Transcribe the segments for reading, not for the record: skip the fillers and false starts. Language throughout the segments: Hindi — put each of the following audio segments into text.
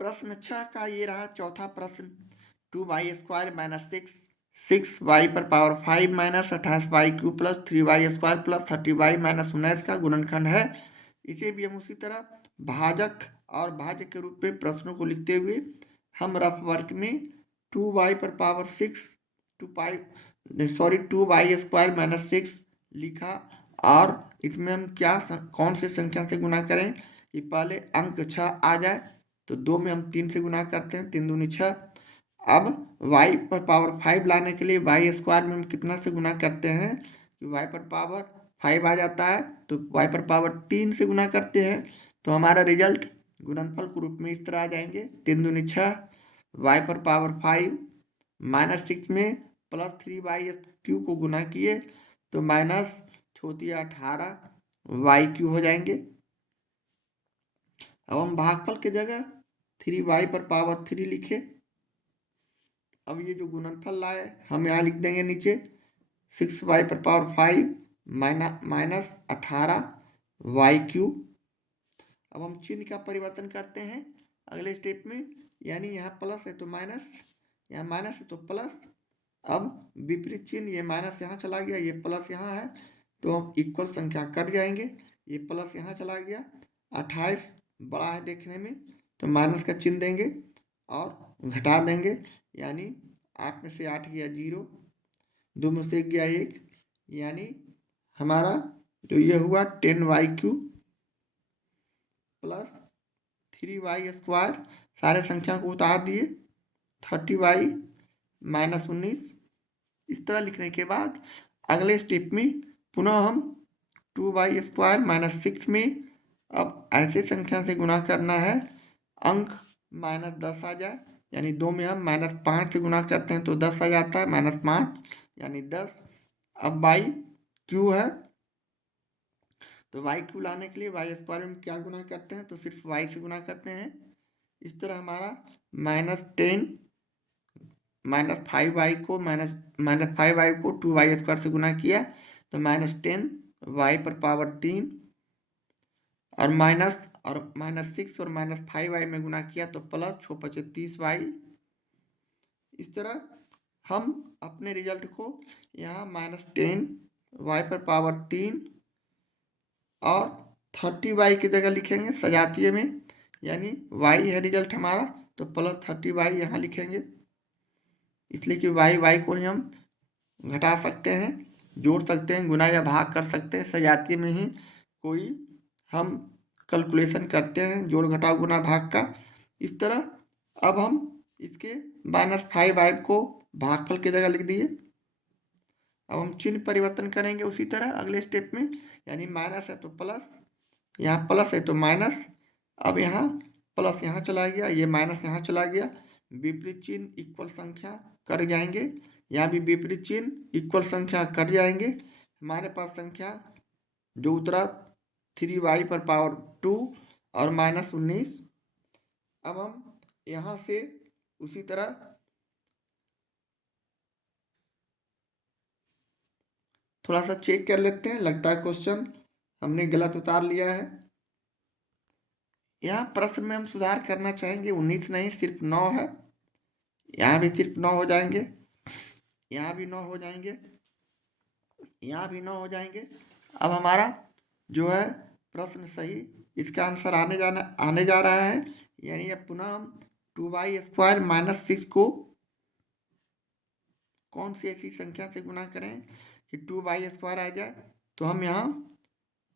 प्रश्न 6 का ये रहा चौथा प्रश्न। 2y² माइनस 6y पर power 5 minus 28y³ plus 3y² plus 30y minus 19 का गुणनखंड है। इसे भी हम उसी तरह भाजक और भाज्य के रूप में प्रश्नों को लिखते हुए हम रफ वर्क में 2y पर पावर 6 2y² माइनस 6 लिखा। और इसमें हम कौन से संख्या से गुना करें कि पहले अंक 6 आ जाए, तो 2 में हम 3 से गुना करते हैं, 3 दूनी 6। अब y पर पावर 5 लाने के लिए y² में हम कितना से गुना करते हैं कि y पर पावर 5 आ जाता है, तो y पर पावर 3 से गुना करते हैं, तो हमारा रिजल्ट गुणनफल के रूप में इस तरह आ जाएंगे। 3 दूनी 6, y पर पावर 5 माइनस 6 में प्लस 3y³ को गुना किए तो माइनस 18y³ हो जाएंगे। अब हम भागफल की जगह 3y पर पावर 3 लिखे। अब ये जो गुणनफल लाए हम यहाँ लिख देंगे नीचे 6y पर पावर 5 माइनस 18y³। अब हम चिन्ह का परिवर्तन करते हैं अगले स्टेप में, यानी यहाँ प्लस है तो माइनस, यहाँ माइनस है तो प्लस। अब विपरीत चिन्ह, ये माइनस यहाँ चला गया, ये प्लस यहाँ है, तो हम इक्वल संख्या कट जाएंगे। ये प्लस यहाँ चला गया, 28 बड़ा है देखने में, तो माइनस का चिन्ह देंगे और घटा देंगे, यानी 8 में से 8 गया 0, 2 में से 1 गया 1, यानी हमारा जो ये हुआ 10y³ प्लस 3y²। सारे संख्या को उतार दिए, 30y माइनस 19। इस तरह लिखने के बाद अगले स्टेप में पुनः हम 2y² माइनस 6 में अब ऐसे संख्या से गुना करना है अंक माइनस 10 आ जाए, यानी 2 में हम माइनस 5 से गुना करते हैं तो 10 आ जाता है, माइनस 5 यानी 10। अब y³ है, तो y³ लाने के लिए y² में क्या गुना करते हैं, तो सिर्फ y से गुना करते हैं। इस तरह हमारा -10 -5y को -5y को 2y² से गुना किया तो -10 y पर पावर 3 और -6 और -5y में गुना किया तो प्लस 6 × 5 = 30y। इस तरह हम अपने रिजल्ट को यहाँ -10 y पर पावर 3 और 30y की जगह लिखेंगे सजातीय में, यानी y है रिजल्ट हमारा, तो प्लस 30y यहाँ लिखेंगे, इसलिए कि y को ही हम घटा सकते हैं, जोड़ सकते हैं, गुना या भाग कर सकते हैं। सजातीय में ही कोई हम कैलकुलेशन करते हैं जोड़ घटाव गुना भाग का। इस तरह अब हम इसके -5y को भागफल की जगह लिख दिए। अब हम चिन्ह परिवर्तन करेंगे उसी तरह अगले स्टेप में, यानी माइनस है तो प्लस, यहाँ प्लस है तो माइनस। अब यहाँ प्लस यहाँ चला गया, ये माइनस यहाँ चला गया, विपरीत चिन्ह इक्वल संख्या कट जाएंगे, यहाँ भी विपरीत चिन्ह इक्वल संख्या कट जाएंगे। हमारे पास संख्या जो उतरा 3y पर पावर 2 और -19। अब हम यहाँ से उसी तरह थोड़ा सा चेक कर लेते हैं, लगता है क्वेश्चन हमने गलत उतार लिया है। यहाँ प्रश्न में हम सुधार करना चाहेंगे, 19 नहीं सिर्फ 9 है, यहाँ भी सिर्फ 9 हो जाएंगे, यहाँ भी 9 हो जाएंगे, यहाँ भी 9 हो जाएंगे। अब हमारा जो है प्रश्न सही, इसका आंसर आने जा रहा है, यानी अब पुनः हम 2y² माइनस 6 को कौन सी ऐसी संख्या से गुना करें कि 2y² आ जाए, तो हम यहाँ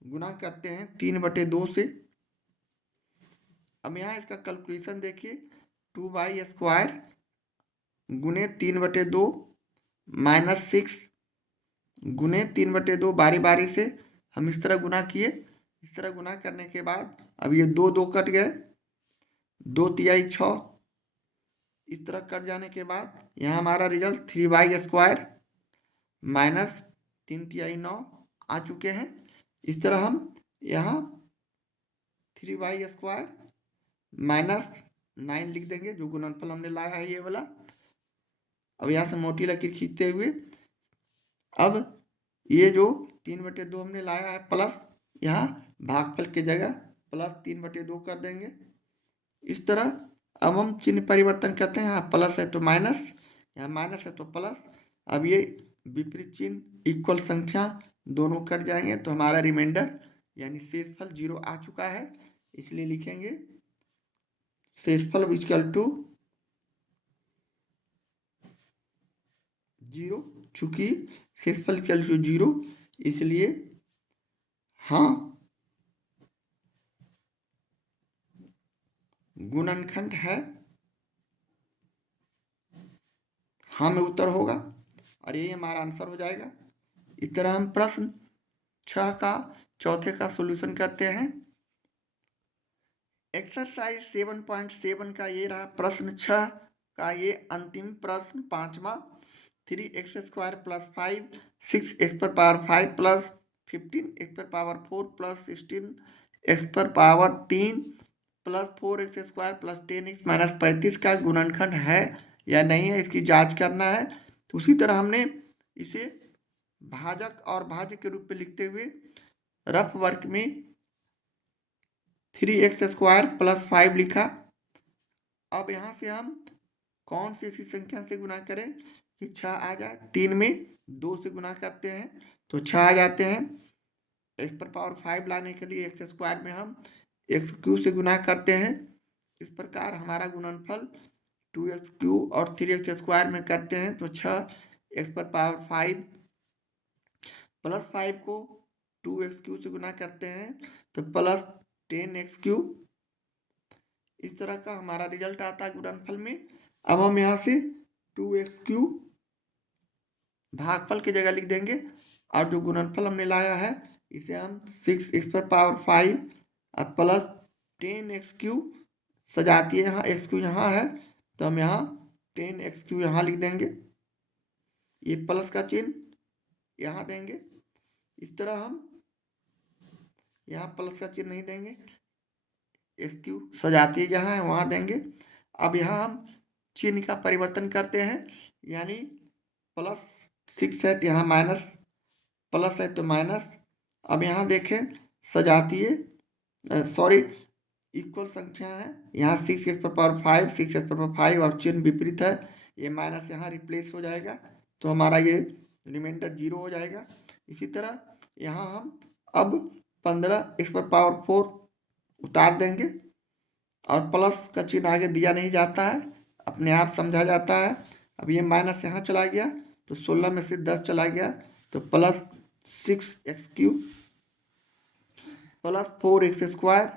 गुना करते हैं 3/2 से। अब यहाँ इसका कैलकुलेशन देखिए, 2y² गुने 3/2 -6 गुने 3/2 बारी बारी से हम इस तरह गुना किए। इस तरह गुना करने के बाद अब ये 2 कट गए, 2 तिहाई 6। इस तरह कट जाने के बाद यहाँ हमारा रिजल्ट 3y² माइनस 3 तिहाई 9 आ चुके हैं। इस तरह हम यहाँ 3y² माइनस 9 लिख देंगे, जो गुणनफल हमने लाया है ये वाला। अब यहाँ से मोटी लकीर खींचते हुए अब ये जो 3/2 हमने लाया है प्लस यहाँ भागफल की जगह प्लस 3/2 कर देंगे। इस तरह अब हम चिन्ह परिवर्तन करते हैं, यहाँ प्लस है तो माइनस, यहाँ माइनस है तो प्लस। अब ये विपरीत चिन्ह इक्वल संख्या दोनों कट जाएंगे तो हमारा रिमाइंडर यानी शेषफल 0 आ चुका है। इसलिए लिखेंगे शेषफल इक्वल टू 0, चूंकि शेषफल इक्वल टू 0 इसलिए हाँ गुणनखंड है, हाँ में उत्तर होगा और ये हमारा आंसर हो जाएगा। इस तरह हम प्रश्न 6 का चौथे का सॉल्यूशन करते हैं। एक्सरसाइज 7.7 का ये रहा प्रश्न 6 का ये अंतिम प्रश्न, पांचवा। 3x² + 5 6x⁵ plus 15x⁴ plus 16x⁴ plus 4x² plus 10x - 35 का गुणनखंड है या नहीं है, इसकी जांच करना है। तो उसी तरह हमने इसे भाजक और भाज्य के रूप में लिखते हुए रफ वर्क में 3x² + 5 लिखा। अब यहाँ से हम कौन सी ऐसी संख्या से गुना करें कि 6 आ जाए। 3 में 2 से गुना करते हैं तो 6 आ जाते हैं। x⁵ लाने के लिए x² में हम x³ से गुना करते हैं। इस प्रकार हमारा गुणनफल 2x³ और 3x² में करते हैं तो 6x⁵ प्लस 5 को 2x³ से गुना करते हैं तो प्लस 10x³ इस तरह का हमारा रिजल्ट आता है गुणनफल में। अब हम यहाँ से 2x³ भागफल की जगह लिख देंगे और जो गुणनफल हमने लाया है इसे हम 6x⁵ प्लस 10x³ सजातीय यहाँ x³ यहाँ है तो हम यहाँ 10x³ यहाँ लिख देंगे, ये प्लस का चिन्ह यहाँ देंगे। इस तरह हम यहाँ प्लस का चिन्ह नहीं देंगे, x³ सजातीय जहाँ है वहाँ देंगे। अब यहाँ हम चिन्ह का परिवर्तन करते हैं, यानी प्लस 6 है तो यहाँ माइनस, प्लस है तो माइनस। अब यहाँ देखें सजातीय इक्वल संख्या है, यहाँ 6x⁵ 6x⁵ और चिन्ह विपरीत है, ये माइनस यहाँ रिप्लेस हो जाएगा तो हमारा ये रिमाइंडर 0 हो जाएगा। इसी तरह यहाँ हम अब 15x⁴ उतार देंगे और प्लस का चिन्ह आगे दिया नहीं जाता है, अपने आप समझा जाता है। अब ये माइनस यहाँ चला गया तो 16 में से 10 चला गया तो plus 6x³ plus 4x²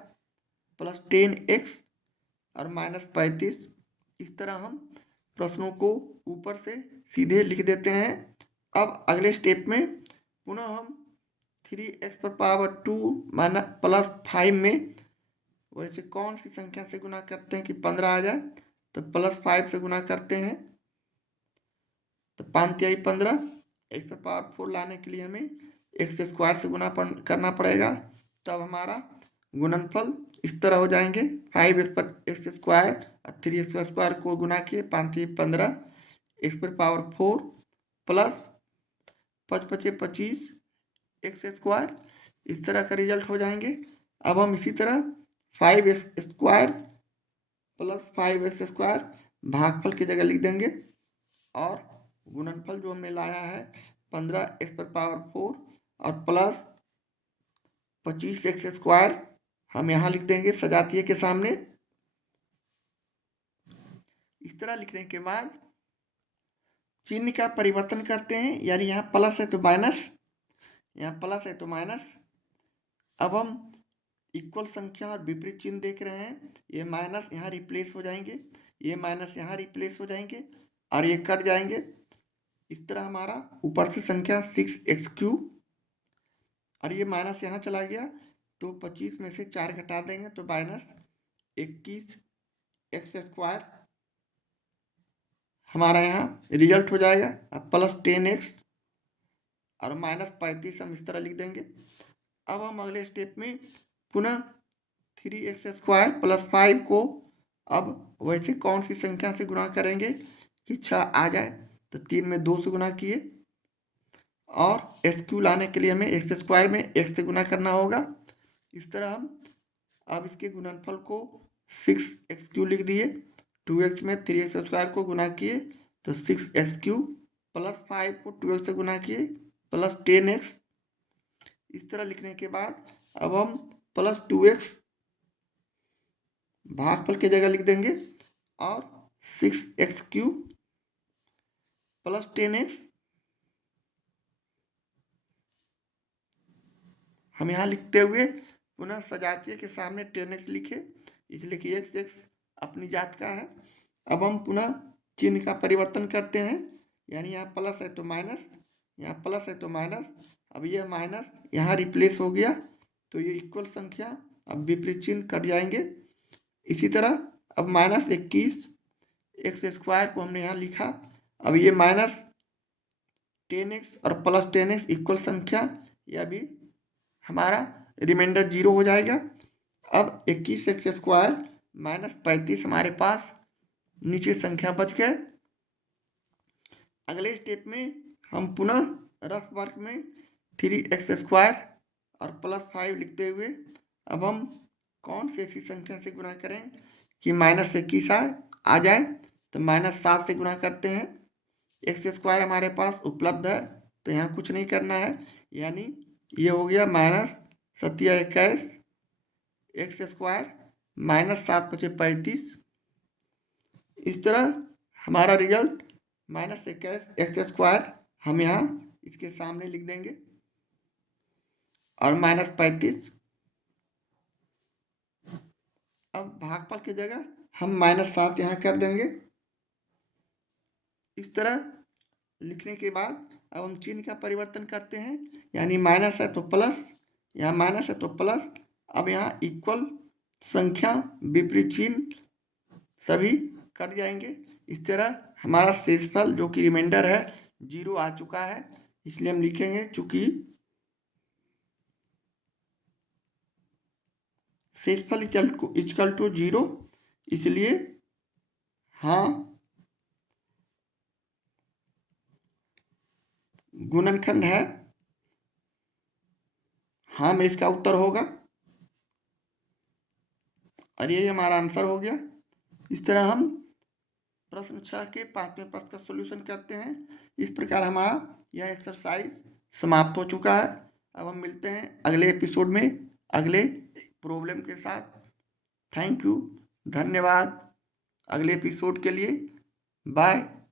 plus 10x और माइनस 35। इस तरह हम प्रश्नों को ऊपर से सीधे लिख देते हैं। अब अगले स्टेप में पुनः हम 3x⁴ प्लस 5 में वैसे कौन सी संख्या से गुना करते हैं कि 15 आ जाए, तो प्लस 5 से गुना करते हैं तो 5 तिहाई 15। x⁴ लाने के लिए हमें x² से गुना करना पड़ेगा, तब हमारा गुणनफल इस तरह हो जाएंगे 5x² और 3x² को गुना किए 5 तिहाई 15 x⁴ प्लस 5 × 5 = 25 x², इस तरह का रिजल्ट हो जाएंगे। अब हम इसी तरह 5x² प्लस 5x² भागफल की जगह लिख देंगे और गुणनफल जो हमने लाया है 15x⁴ और प्लस 25x² हम यहाँ लिख देंगे सजातीय के सामने। इस तरह लिखने के बाद चिन्ह का परिवर्तन करते हैं, यानी यहाँ प्लस है तो माइनस, यहाँ प्लस है तो माइनस। अब हम इक्वल संख्या और विपरीत चिन्ह देख रहे हैं, ये माइनस यहाँ रिप्लेस हो जाएंगे, ये माइनस यहाँ रिप्लेस हो जाएंगे और ये कट जाएंगे। इस तरह हमारा ऊपर से संख्या 6x³ और ये माइनस यहाँ चला गया तो 25 में से 4 घटा देंगे तो माइनस 21x² हमारा यहाँ रिजल्ट हो जाएगा। अब प्लस 10x और माइनस 35 हम इस तरह लिख देंगे। अब हम अगले स्टेप में पुनः 3x² प्लस 5 को अब वैसे कौन सी संख्या से गुना करेंगे कि 6 आ जाए, तो 3 में 2 से गुना किए और x³ लाने के लिए हमें x² में x से गुना करना होगा। इस तरह हम अब इसके गुणनफल को 6x³ लिख दिए 2x में 3x² को गुना किए तो 6x³ प्लस 5 को 2x से गुना किए प्लस 10x। इस तरह लिखने के बाद अब हम प्लस 2x भागफल की जगह लिख देंगे और 6x³ प्लस 10x हम यहाँ लिखते हुए पुनः सजातीय के सामने 10x लिखे, इसलिए कि x अपनी जात का है। अब हम पुनः चिन्ह का परिवर्तन करते हैं, यानी यहाँ प्लस है तो माइनस, यहाँ प्लस है तो माइनस। अब ये माइनस यहाँ रिप्लेस हो गया तो ये इक्वल संख्या अब विपरीत चिन्ह कट जाएंगे। इसी तरह अब -21 x² को हमने यहाँ लिखा। अब ये -10x और प्लस 10x इक्वल संख्या, यह भी हमारा रिमाइंडर 0 हो जाएगा। अब 21x² -35 हमारे पास नीचे संख्या बच गए। अगले स्टेप में हम पुनः रफ वर्क में 3x² और प्लस 5 लिखते हुए अब हम कौन सी ऐसी संख्या से गुणा करें कि -21 आ जाए, तो -7 से गुणा करते हैं। x² हमारे पास उपलब्ध है तो यहाँ कुछ नहीं करना है, यानी ये हो गया -7×21 x² -7 बचे 35। इस तरह हमारा रिजल्ट -21 x² हम यहाँ इसके सामने लिख देंगे और -35। अब भागफल की जगह हम -7 यहाँ कर देंगे। इस तरह लिखने के बाद अब हम चिन्ह का परिवर्तन करते हैं, यानी माइनस है तो प्लस, यहाँ माइनस है तो प्लस। अब यहाँ इक्वल संख्या विपरीत चिन्ह सभी कट जाएंगे। इस तरह हमारा शेषफल जो कि रिमाइंडर है 0 आ चुका है, इसलिए हम लिखेंगे चूंकि शेषफल इक्वल टू 0, इसलिए हाँ गुणनखंड है, हाँ में इसका उत्तर होगा और यही हमारा आंसर हो गया। इस तरह हम प्रश्न 6 के 5वें प्रश्न का सॉल्यूशन करते हैं। इस प्रकार हमारा यह एक्सरसाइज समाप्त हो चुका है। अब हम मिलते हैं अगले एपिसोड में अगले प्रॉब्लम के साथ। थैंक यू, धन्यवाद। अगले एपिसोड के लिए बाय।